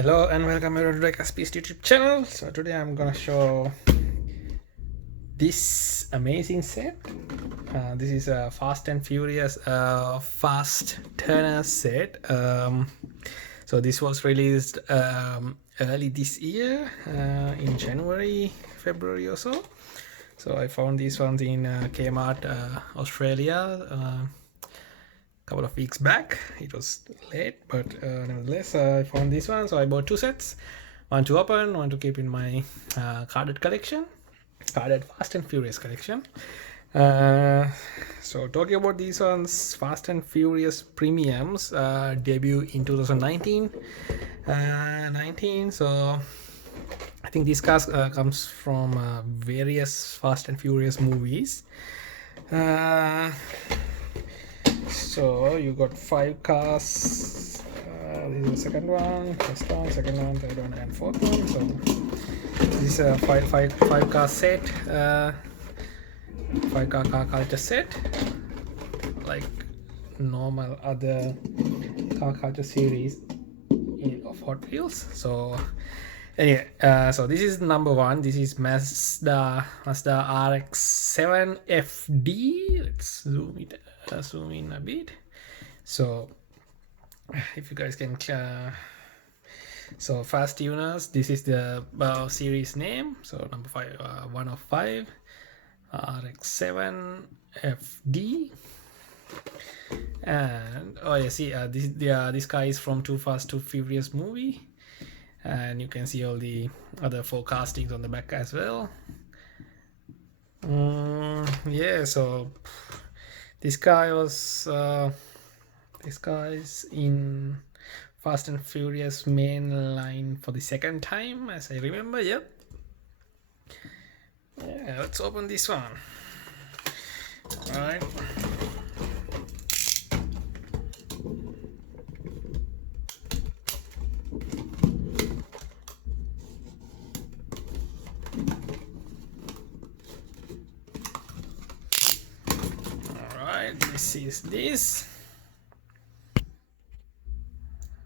Hello and welcome to the Diecast YouTube channel. So today I'm gonna show this amazing set. This is a Fast and Furious fast turner set. So this was released early this year in January, February or so. So I found these ones in Kmart, Australia. Couple of weeks back. It was late, but nevertheless I found this one, so I bought two sets, one to open, one to keep in my carded collection, carded Fast and Furious collection. So talking about these ones, Fast and Furious Premiums debut in 2019. So I think this cast comes from various Fast and Furious movies. So you got 5 cars. This is the second one, first one, second one, third one, and fourth one. So this is a five car set, 5 car culture set, like normal other car culture series of Hot Wheels. So anyway, so this is number 1. This is Mazda RX 7 FD. Let's zoom in a bit. So if you guys can so fast tuners, this is the series name. So number 5, 1 of 5, RX 7 FD. And oh yeah, see this guy is from Too Fast Too Furious movie, and you can see all the other forecastings on the back as well. Yeah, so this guy was is in Fast and Furious main line for the second time, as I remember. Yep. Yeah, let's open this one. All right. This is this.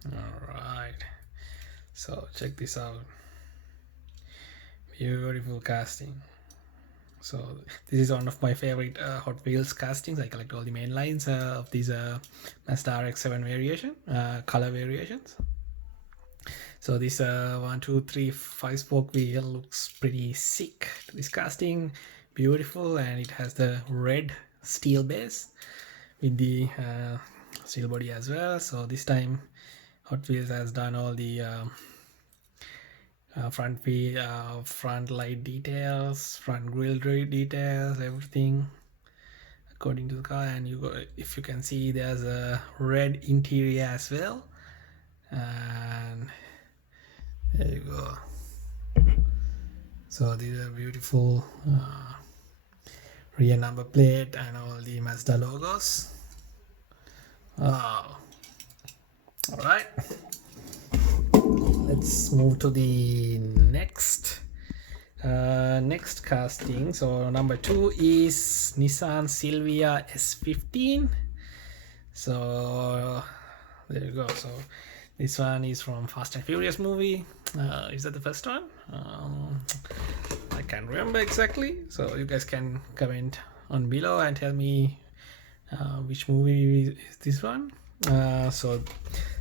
Alright, so check this out. Beautiful casting. So this is one of my favorite Hot Wheels castings. I collect all the main lines of these Mazda RX 7 variation, color variations. So this 1, 2, 3, 5-spoke wheel looks pretty sick. This casting, beautiful, and it has the red steel base with the steel body as well. So this time Hot Wheels has done all the front light details, front grille details, everything according to the car. And if you can see, there's a red interior as well, and there you go. So these are beautiful rear number plate and all the Mazda logos. Oh. All right, let's move to the next casting. So number 2 is Nissan Silvia S15. So there you go. So this one is from Fast and Furious movie. Is that the first one? I can't remember exactly. So you guys can comment on below and tell me which movie is this one. So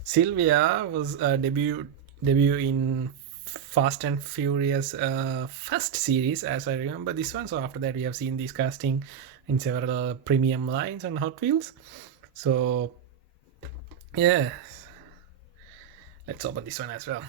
Silvia was debut in Fast and Furious first series, as I remember this one. So after that, we have seen this casting in several premium lines on Hot Wheels. So yeah, let's open this one as well.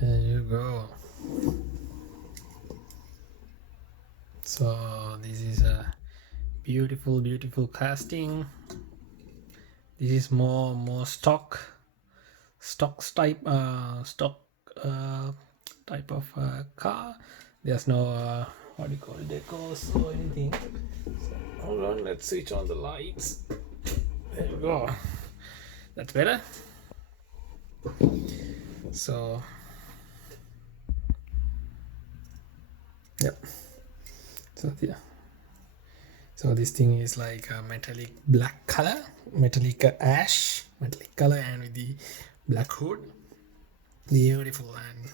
There you go. So this is a beautiful casting. This is more stock type type of car. There's no what do you call it, decals or anything. So hold on, let's switch on the lights. There you go. That's better. So, yep. So yeah. So this thing is like a metallic black color, metallic ash, metallic color, and with the black hood. Beautiful. And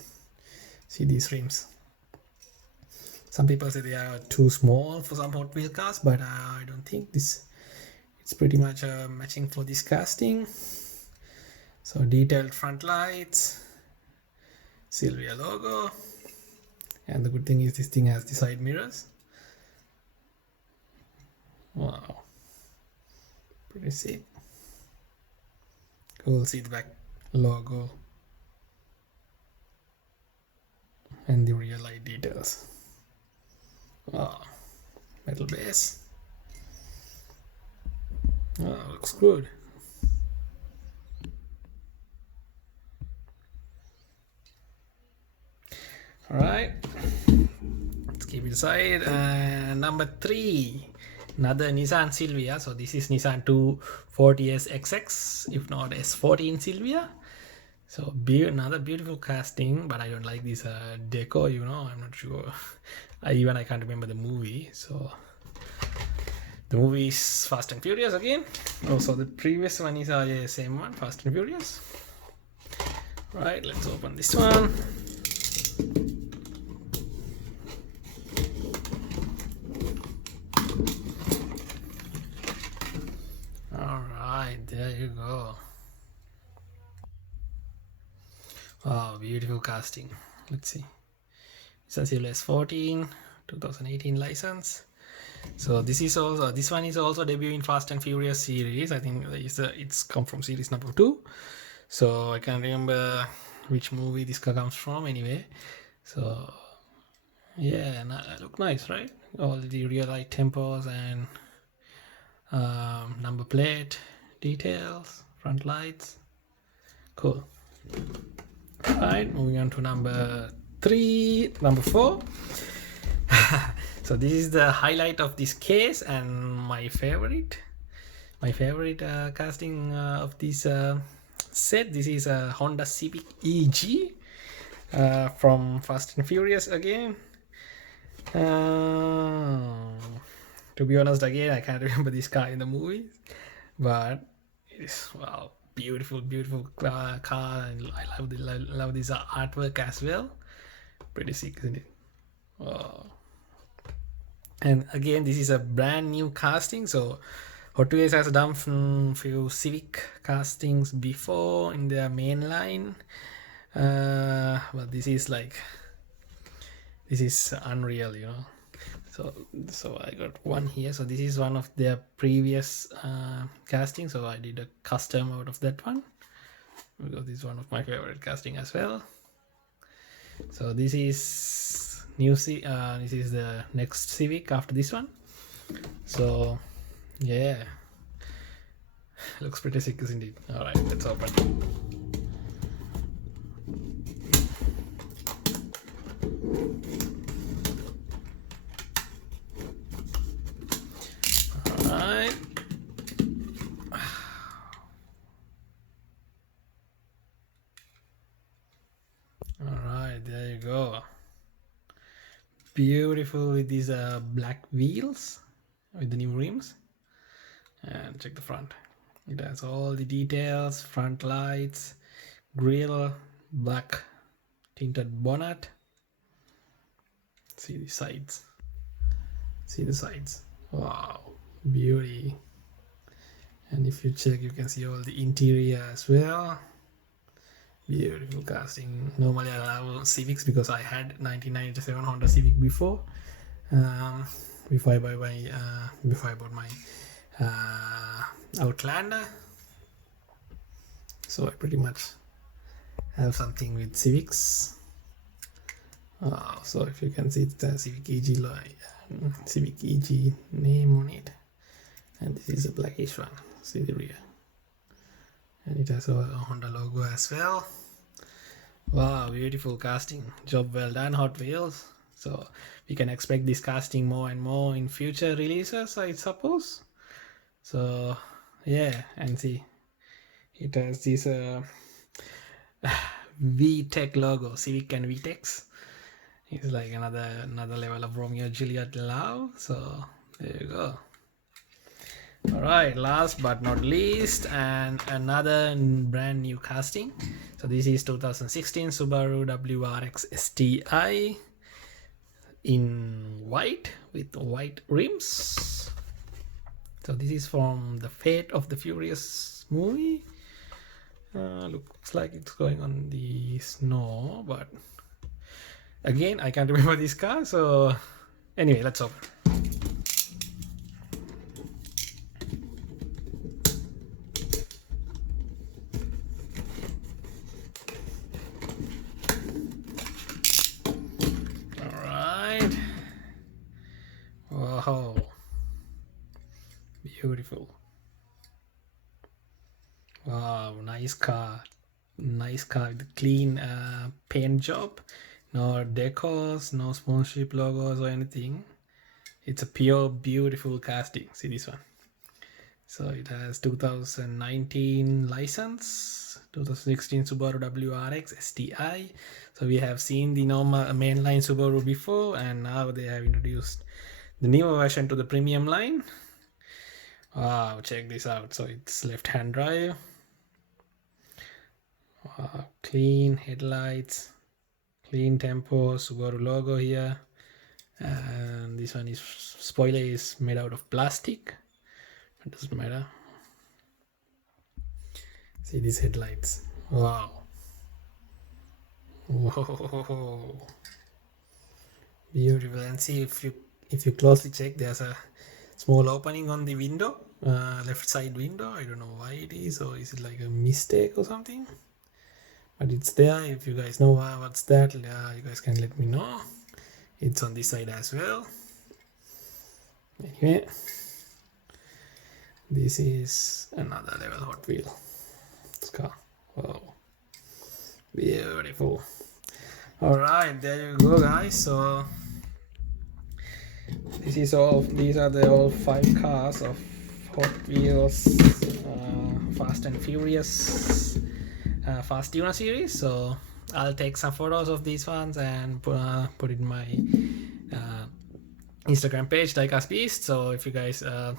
see these rims. Some people say they are too small for some Hot Wheel cars, but I don't think this. It's pretty much matching for this casting. So detailed front lights, Silvia logo, and the good thing is this thing has the side mirrors. Wow, pretty sick. Cool. See the back logo and the rear light details. Wow, metal base. Oh, looks good. All right, let's keep it aside. Number 3, another Nissan Silvia. So this is Nissan 240S XX, if not S14 Silvia. So another beautiful casting, but I don't like this deco, you know. I'm not sure. I can't remember the movie. So the movie is Fast and Furious again. Also the previous one is the same one, Fast and Furious. Right, let's open this one. Alright, there you go. Wow, beautiful casting. Let's see. It's a S14 2018 license. So this one is also debuting Fast and Furious series. I think it's come from series number 2. So I can't remember which movie this car comes from anyway. So yeah, look nice, right? All the rear light tempos and number plate details, front lights. Cool. Alright, moving on to number 4. So this is the highlight of this case and my favorite casting of this set. This is a Honda Civic Ag from Fast and Furious again. To be honest, again, I can't remember this car in the movie, but it is, wow, beautiful car, and I love this artwork as well. Pretty sick, isn't it? Wow. And again, this is a brand new casting. So Hotwheels has done few Civic castings before in their main line, but this is unreal, you know. So I got one here. So this is one of their previous castings. So I did a custom out of that one because this is one of my favorite casting as well. So this is this is the next Civic after this one. So yeah, looks pretty sick, isn't it? All right, let's open. Alright. Alright, there you go. Beautiful with these black wheels with the new rims. And check the front. It has all the details, front lights, grille, black tinted bonnet. See the sides. Wow, beauty. And if you check, you can see all the interior as well. Beautiful casting. Normally I love Civics because I had 1997 Honda Civic before. Before I bought my Outlander. So I pretty much have something with Civics. So if you can see the Civic Ag name on it, and this is a blackish one. See the rear, and it has a Honda logo as well. Wow, beautiful casting. Job well done, Hot Wheels. So we can expect this casting more and more in future releases, I suppose. So Yeah, and see, it has this VTech logo, Civic and VTEX. It's like another level of Romeo Juliet love. So there you go. All right, last but not least, and another brand new casting. So this is 2016 Subaru WRX Sti in white with white rims. So this is from the Fate of the Furious movie. Looks like it's going on the snow, but again, I can't remember this car. So anyway, let's open. All right. Wow. Beautiful. Wow, nice car. Nice car with clean paint job. No decors, no sponsorship logos or anything. It's a pure beautiful casting. See this one. So it has 2019 license, 2016 Subaru WRX Sti. So we have seen the normal mainline Subaru before, and now they have introduced the newer version to the premium line. Wow, check this out. So it's left-hand drive. Wow, clean headlights, clean tempo, Subaru logo here. And this one is spoiler is made out of plastic. It doesn't matter. See these headlights. Wow. Whoa. Beautiful. And see if you closely check, there's a small opening on the window, left side window. I don't know why it is, or is it like a mistake or something? But it's there. If you guys know what's that, you guys can let me know. It's on this side as well. Anyway, this is another level Hot Wheel car. Wow, beautiful. All right, there you go, guys. So these are the all 5 cars of Hot Wheels Fast and Furious Fast Tuner series. So I'll take some photos of these ones and put it in my Instagram page, Diecast Beast. So if you guys have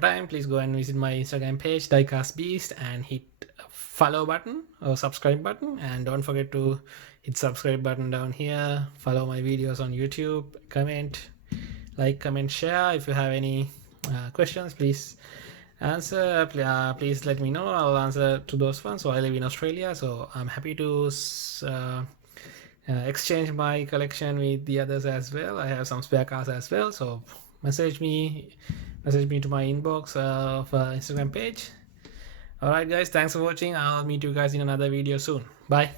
time, please go and visit my Instagram page, Diecast Beast, and hit follow button or subscribe button, and don't forget to hit subscribe button down here. Follow my videos on YouTube, comment, share. If you have any questions, please answer. Please let me know. I'll answer to those ones. So I live in Australia, so I'm happy to exchange my collection with the others as well. I have some spare cars as well, so message me to my inbox of Instagram page. Alright guys, thanks for watching. I'll meet you guys in another video soon. Bye.